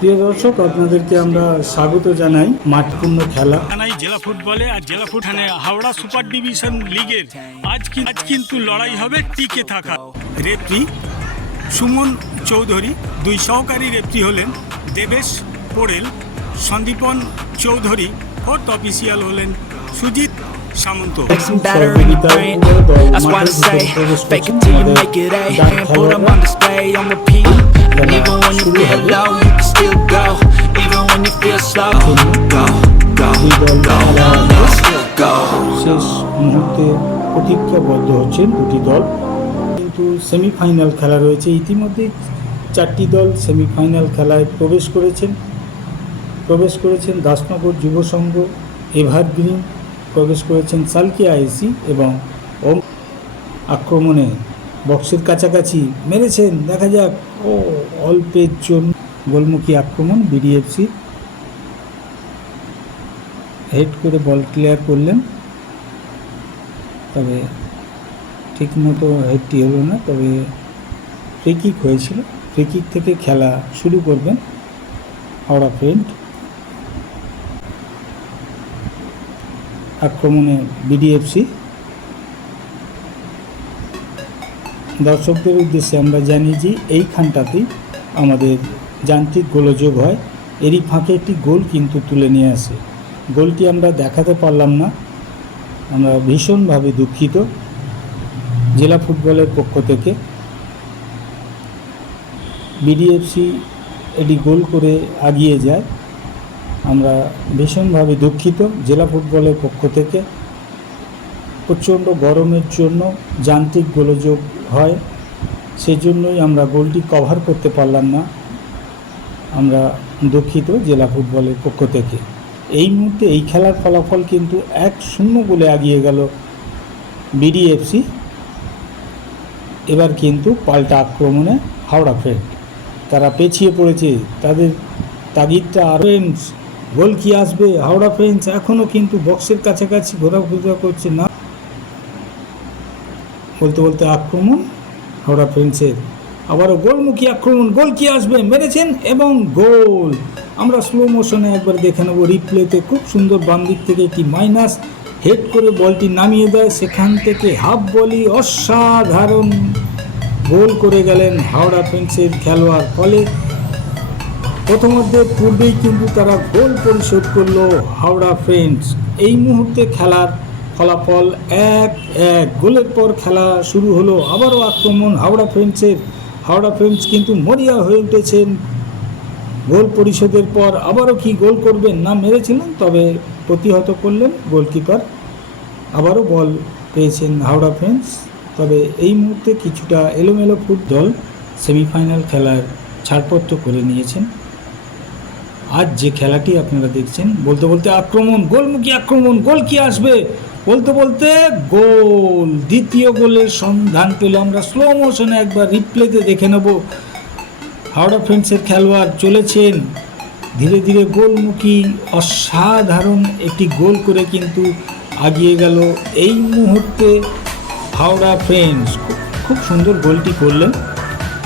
প্রিয় দর্শক আপনাদেরকে আমরা স্বাগত জানাই মাঠপূর্ণ খেলা। জানাই জেলা ফুটবলে আর জেলা ফুটবলে হাওড়া সুপার ডিভিশন লিগের আজ কি- আজ কিন্তু লড়াই হবে টিকে থাকা। রেফরি সুমন চৌধুরী দুই সহকারী রেফরি হলেন দেবেশ পোড়েল সন্দীপন চৌধুরী ফোর্থ অফিসিয়াল হলেন Sujit Samanta. Even when you feel low, শেষ মুহূর্তে প্রতীক্ষাবদ্ধ হচ্ছেন দুটি দল। কিন্তু সেমিফাইনাল খেলা রয়েছে। ইতিমধ্যে চারটি দল সেমিফাইনাল খেলায় প্রবেশ করেছেন। প্রবেশ করেছেন দাসনগর যুব সংঘ, এভারগ্রিন, প্রবেশ করেছেন সালকি আইসি এবং ওম আক্রমণে বক্সের কাছাকাছি মেরেছেন। দেখা যাক, ও অল্পের জন্য গোলমুখী আক্রমণ বিডিএফসি হেড করে বল ক্লিয়ার করলেন। তবে ঠিকমতো হেডটি হলো না, তবে ফ্রি কিক হয়েছিল। ফ্রি থেকে খেলা শুরু করবেন হাওড়া ফ্রেন্ড। আক্রমণে বিডিএফসি। দর্শকদের উদ্দেশ্যে আমরা জানি যে এইখানটাতেই আমাদের যান্ত্রিক গোলযোগ হয়। এরই ফাঁকে একটি গোল কিন্তু তুলে নিয়ে আসে। গোলটি আমরা দেখাতে পারলাম না। আমরা ভীষণভাবে দুঃখিত জেলা ফুটবলের পক্ষ থেকে। বিডিএফসি এটি গোল করে আগিয়ে যায়। আমরা ভীষণভাবে দুঃখিত জেলা ফুটবলের পক্ষ থেকে। প্রচণ্ড গরমের জন্য যান্ত্রিক গোলযোগ হয়, সেজন্যই আমরা গোলটি কভার করতে পারলাম না। আমরা দুঃখিত জেলা ফুটবলের পক্ষ থেকে। এই মুহূর্তে এই খেলার ফলাফল কিন্তু এক শূন্য গোলে আগিয়ে গেল বিডিএফসি। এবার কিন্তু পাল্টা আক্রমণে হাওড়া ফ্রেন্ড তারা পেছিয়ে পড়েছে, তাদের তাগিদটা আর ফ্রেন্ডস গোল কি আসবে? হাওড়া ফ্রেন্ডস এখনও কিন্তু বক্সের কাছাকাছি ঘোরাফেরা করছে না। বলতে বলতে আক্রমণ হাওড়া ফ্রেন্ডসের। আবারও গোলমুখী আক্রমণ, গোল কি আসবে? মেরেছেন এবং গোল। আমরা স্লো মোশনে একবার দেখে নেব রিপ্লেতে খুব সুন্দর বাম দিক থেকে একটি মাইনাস হেড করে বলটি নামিয়ে দেয়। সেখান থেকে হাফ বলি অসাধারণ গোল করে গেলেন হাওড়া ফ্রেন্ডসের খেলোয়াড় ফলে প্রথমার্ধের পূর্বেই কিন্তু তারা গোল পরিশোধ করল হাওড়া ফ্রেন্ডস এই মুহূর্তে খেলার ফলাফল এক এক। গোলের পর খেলা শুরু হলো। আবারও আক্রমণ হাওড়া ফ্রেন্ডসের হাওড়া ফ্রেন্ডস কিন্তু মরিয়া হয়ে উঠেছেন গোল পরিশোধের পর আবারও কি গোল করবেন না মেরেছিলেন? তবে প্রতিহত করলেন গোলকিপার। আবারও বল পেয়েছেন হাওড়া ফ্রেন্ডস। তবে এই মুহূর্তে কিছুটা এলোমেলো ফুটবল সেমিফাইনাল খেলার ছাড়পত্র করে নিয়েছেন। আজ যে খেলাটি আপনারা দেখছেন, বলতে বলতে আক্রমণ, গোলমুখী আক্রমণ, গোল কি আসবে? বলতে বলতে গোল। দ্বিতীয় গোলের সন্ধান পেল আমরা স্লো মোশনে একবার রিপ্লেতে দেখে নেব। হাওড়া ফ্রেন্ডসের খেলোয়াড় চলেছেন। ধীরে ধীরে গোলমুখী, অসাধারণ একটি গোল করে কিন্তু আগিয়ে গেল এই মুহূর্তে হাওড়া ফ্রেন্ডস খুব- সুন্দর গোলটি করলেন।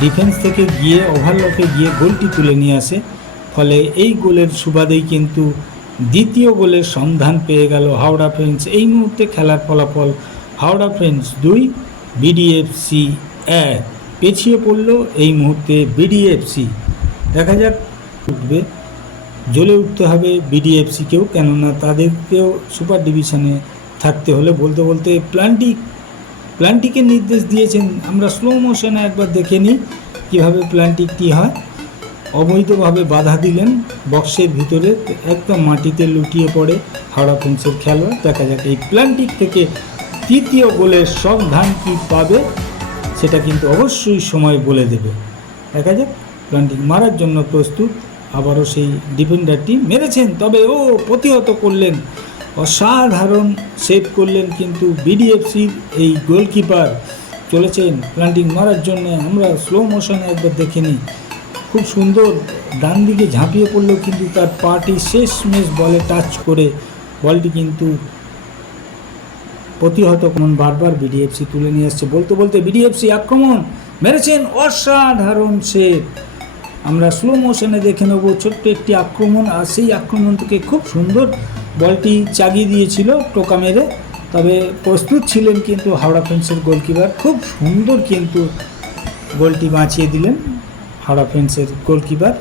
ডিফেন্স থেকে গিয়ে ওভারলকে গিয়ে গোলটি তুলে নিয়ে আসে। ফলে এই গোলের সুবাদেই কিন্তু দ্বিতীয় গোলের সন্ধান পেয়ে গেল হাওড়া ফ্রেন্ডস এই মুহূর্তে খেলার ফলাফল হাওড়া ফ্রেন্ডস দুই বিডিএফসি এক। পেছিয়ে পড়ল এই মুহূর্তে বিডিএফসি দেখা যাক উঠবে। জ্বলে উঠতে হবে বিডিএফসিকেও কেননা তাদেরকেও সুপার ডিভিশনে থাকতে হলে বলতে বলতে প্ল্যান্টিক প্ল্যান্টিকে নির্দেশ দিয়েছেন। আমরা স্লো মোশনে একবার দেখে নিই কীভাবে প্ল্যান্টিকটি হয়। অবৈধভাবে বাধা দিলেন বক্সের ভিতরে একদম মাটিতে লুটিয়ে পড়ে হাওড়া ফেন্সের খেলোয়াড়। দেখা যাক এই প্ল্যান্টিক থেকে তৃতীয় গোলের সব ধান কি পাবে। সেটা কিন্তু অবশ্যই সময় বলে দেবে। দেখা যাক প্ল্যান্টিক মারার জন্য প্রস্তুত, আবারও সেই ডিফেন্ডারটি মেরেছেন, তবে ও প্রতিহত করলেন, অসাধারণ সেভ করলেন কিন্তু বিডিএফসির এই গোলকিপার। চলেছেন প্ল্যান্টিং মারার জন্য, আমরা স্লো মোশনে একবার দেখে নিই। খুব সুন্দর, ডান দিকে ঝাঁপিয়ে পড়লেও কিন্তু তার পাটি শেষ মেশ বলে টাচ করে বলটি কিন্তু প্রতিহত কোন বারবার বিডিএফসি তুলে নিয়ে আসছে। বলতে বলতে বিডিএফসি আক্রমণ মেরেছেন অসাধারণ সেভ। আমরা স্লো মোশনে দেখে নেব, ছোট্ট একটি আক্রমণ, আর সেই আক্রমণ থেকে খুব সুন্দর বলটি চাগিয়ে দিয়েছিল টোকা মেরে। তবে প্রস্তুত ছিলেন কিন্তু হাওড়া ফেন্সের গোলকিপার খুব সুন্দর কিন্তু গোলটি বাঁচিয়ে দিলেন হাওড়া ফেন্সের গোলকিপার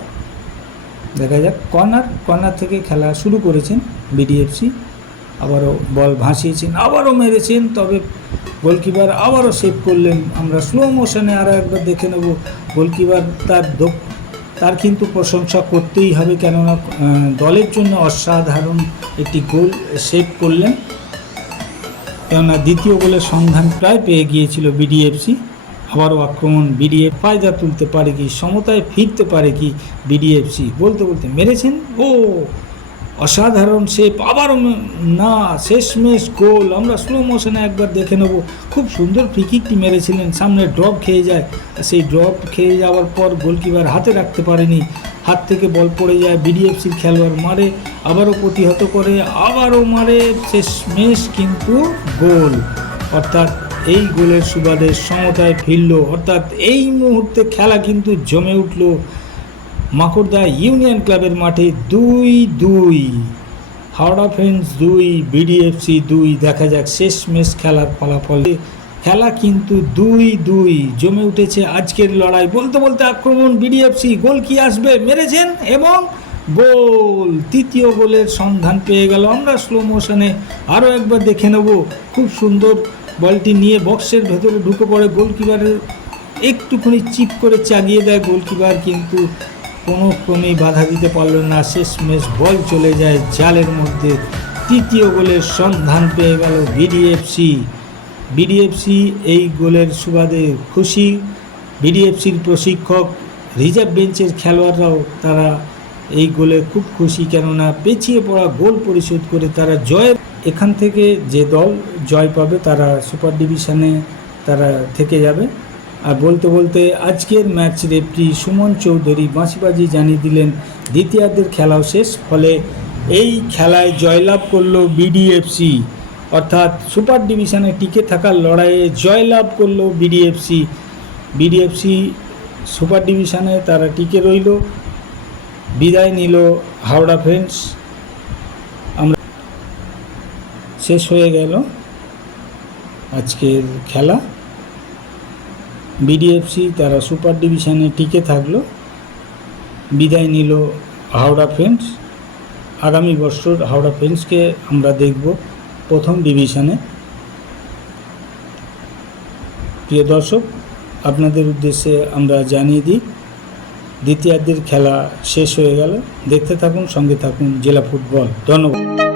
দেখা যাক, কর্নার কর্নার থেকে খেলা শুরু করেছেন বিডিএফসি আবারও বল ভাসিয়েছেন, আবারও মেরেছেন, তবে গোলকিপার আবারও সেভ করলেন। আমরা স্লো মোশনে আরও একবার দেখে নেব গোলকিপার তার তার কিন্তু প্রশংসা করতেই হবে, কেননা দলের জন্য অসাধারণ একটি গোল সেভ করলেন। কেননা, দ্বিতীয় গোলের সন্ধান প্রায় পেয়ে গিয়েছিল বিডিএফসি। আবারও আক্রমণ বিডিএফ ফায়দা তুলতে পারে কি, সমতায় ফিরতে পারে কি বিডিএফসি? বলতে বলতে মেরেছেন। ও! অসাধারণ শেপ আবারও ম- না, শেষমেশ গোল। আমরা স্লো মোশনে একবার দেখে নেব। খুব সুন্দর ফ্রিকিকটি মেরেছিলেন। সামনে ড্রপ খেয়ে যায়। সেই ড্রপ খেয়ে যাওয়ার পর গোলকিপার হাতে রাখতে পারেনি। হাত থেকে বল পড়ে যায় বিডিএফসির খেলোয়াড় মারে, আবারও প্রতিহত করে, আবারও মারে, শেষমেশ কিন্তু গোল। অর্থাৎ এই গোলের সুবাদে সমতায় ফিরল। অর্থাৎ এই মুহূর্তে খেলা কিন্তু জমে উঠল। মাকড়দা ইউনিয়ন ক্লাবের মাঠে দুই দুই। হাওড়া ফ্রেন্ডস দুই, বিডিএফসি দুই। দেখা যাক শেষ ম্যাচ খেলার ফলাফল। খেলা কিন্তু দুই দুই। জমে উঠেছে আজকের লড়াই। বলতে বলতে আক্রমণ, বিডিএফসি গোল কি আসবে? মেরেছেন এবং গোল। তৃতীয় গোলের সন্ধান পেয়ে গেল। আমরা স্লো মোশনে আরও একবার দেখে নেব। খুব সুন্দর বলটি নিয়ে বক্সের ভেতরে ঢুকে পড়ে। গোলকিপারের একটুখানি চিপ করে চাগিয়ে দেয়। গোলকিপার কিন্তু কোনো ক্রমেই বাধা দিতে পারল না। শেষমেশ বল চলে যায় জালের মধ্যে। তৃতীয় গোলের সন্ধান পেয়ে গেল বিডিএফসি। বিডিএফসি এই গোলের সুবাদে খুশি। বিডিএফসির প্রশিক্ষক, রিজার্ভ বেঞ্চের খেলোয়াড়রাও তারা এই গোলে খুব খুশি। কেননা পেছিয়ে পড়া গোল পরিশোধ করে তারা জয়ের এখান থেকে যে দল জয় পাবে তারা সুপার ডিভিশনে তারা থেকে যাবে। আর বলতে বলতে আজকের ম্যাচ রেফরি সুমন চৌধুরী বাঁশিবাজি জানিয়ে দিলেন, দ্বিতীয়ার্ধের খেলাও শেষ, ফলে এই খেলায় জয়লাভ করল বিডিএফসি অর্থাৎ সুপার ডিভিশনে টিকে থাকার লড়াইয়ে জয়লাভ করল বিডিএফসি বিডিএফসি সুপার ডিভিশনে তারা টিকে রইল। বিদায় নিল হাওড়া ফ্রেন্ডস। আমরা শেষ হয়ে গেল আজকের খেলা। বিডিএফসি, তারা সুপার ডিভিশনে টিকে থাকল। বিদায় নিল হাওড়া ফ্রেন্ডস। আগামী বছর হাওড়া ফ্রেন্ডসকে আমরা দেখব প্রথম ডিভিশনে। প্রিয় দর্শক, আপনাদের উদ্দেশ্যে আমরা জানিয়ে দিই, দ্বিতীয়ার্ধের খেলা শেষ হয়ে গেল। দেখতে থাকুন, সঙ্গে থাকুন জেলা ফুটবল। ধন্যবাদ।